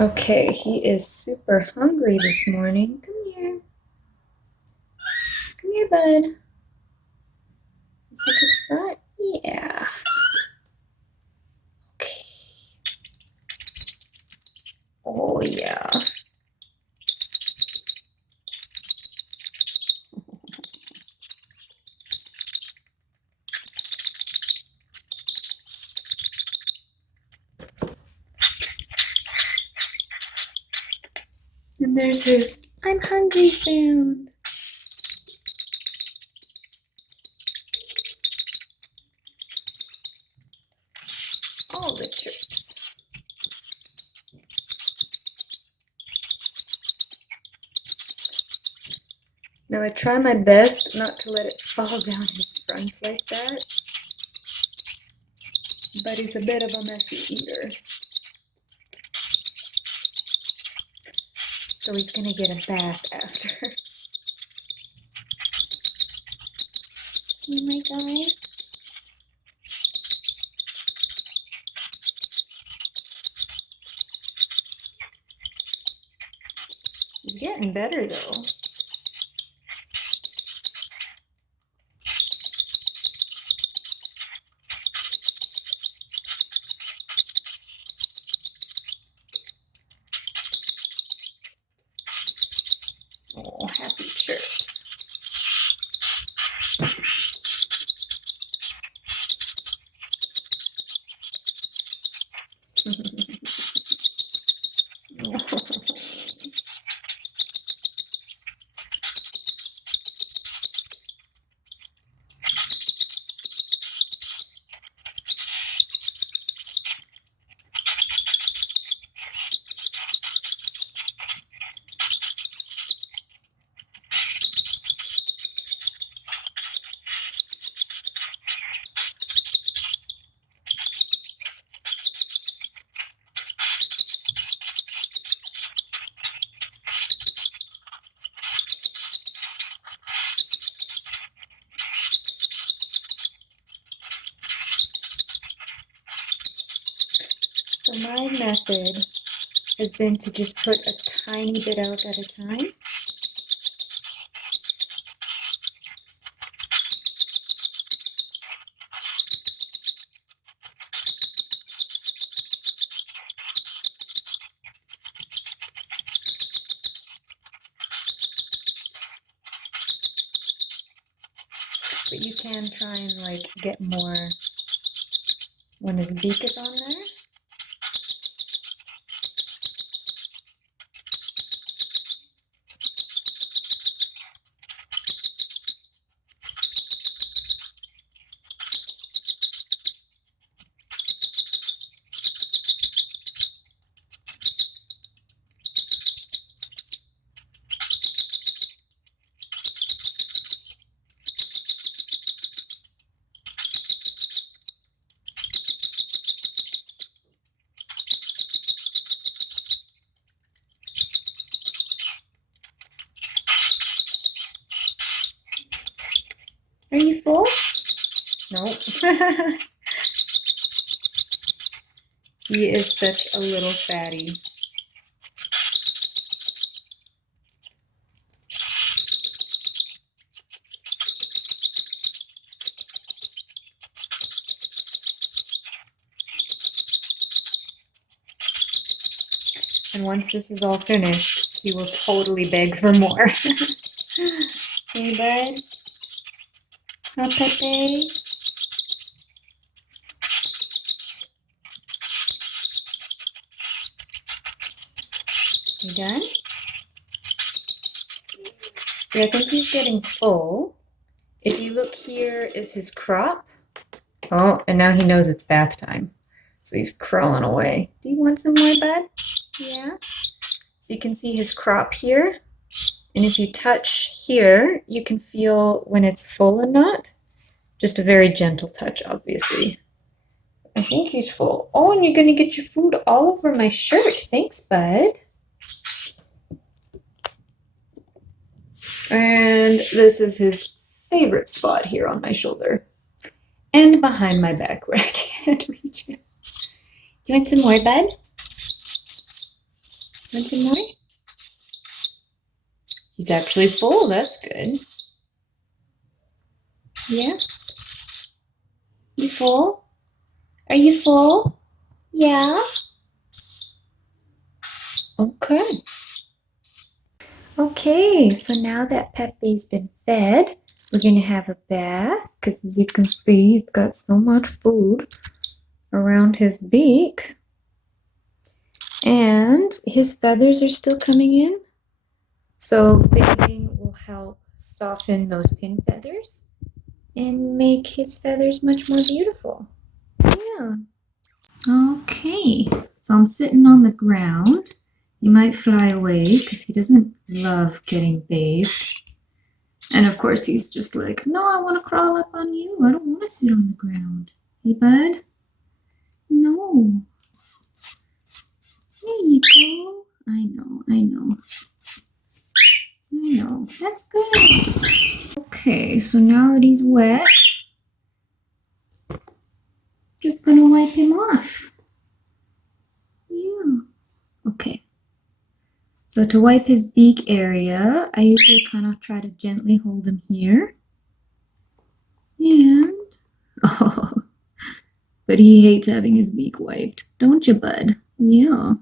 Okay, he is super hungry this morning. Come here. Come here, bud. Is that a good spot? Yeah. Okay. Oh, yeah. And there's his I'm hungry sound. All the chips. Now I try my best not to let it fall down his front like that, but he's a bit of a messy eater. So he's gonna get a bath after. Oh my God. He's getting better though. Oh, happy chirps. So my method has been to just put a tiny bit out at a time. But you can try and like get more when his beak is on there. Are you full? Nope. He is such a little fatty. And once this is all finished, he will totally beg for more. Hey, bud. Huh, Pepe? You done? See, I think he's getting full. If you look, here is his crop. Oh, and now he knows it's bath time. So he's crawling away. Do you want some more, bud? Yeah. So you can see his crop here. And if you touch here, you can feel when it's full and not. Just a very gentle touch, obviously. I think he's full. Oh, and you're going to get your food all over my shirt. Thanks, bud. And this is his favorite spot here on my shoulder. And behind my back where I can't reach it. Do you want some more, bud? Want some more? He's actually full. That's good. Yeah? You full? Are you full? Yeah? Okay. Okay, so now that Pepe's been fed, we're going to have a bath because as you can see, he's got so much food around his beak. And his feathers are still coming in. So bathing will help soften those pin feathers and make his feathers much more beautiful. Yeah. Okay, so I'm sitting on the ground. He might fly away because he doesn't love getting bathed. And of course he's just like, no, I want to crawl up on you. I don't want to sit on the ground. Hey, bud? No. There you go. I know, I know. I know. That's good. Okay, so now that he's wet, just gonna wipe him off. Yeah. Okay. So to wipe his beak area, I usually kind of try to gently hold him here. And, oh, but he hates having his beak wiped. Don't you, bud? Yeah.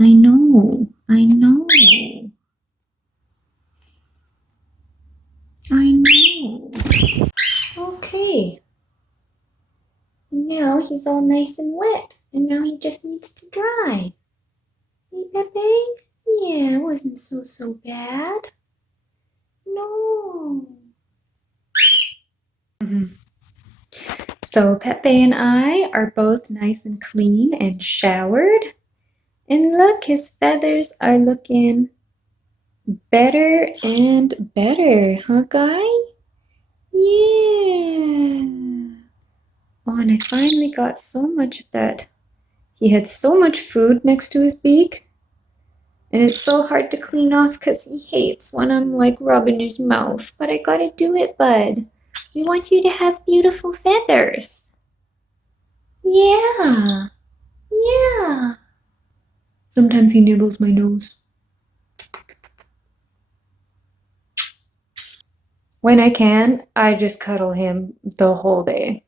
I know. I know. I know. Okay. Now he's all nice and wet. And now he just needs to dry. Hey, Pepe? Yeah, it wasn't so bad. No. So Pepe and I are both nice and clean and showered. And look, his feathers are looking better and better, huh, Guy? Yeah. Oh, and I finally got so much of that. He had so much food next to his beak. And it's so hard to clean off because he hates when I'm like rubbing his mouth. But I gotta do it, bud. We want you to have beautiful feathers. Yeah. Yeah. Sometimes he nibbles my nose. When I can, I just cuddle him the whole day.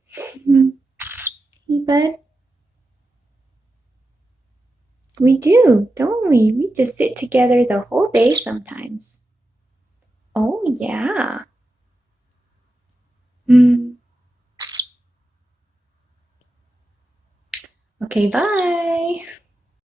Hey, bud. We do, don't we? We just sit together the whole day sometimes. Oh, yeah. Okay, bye.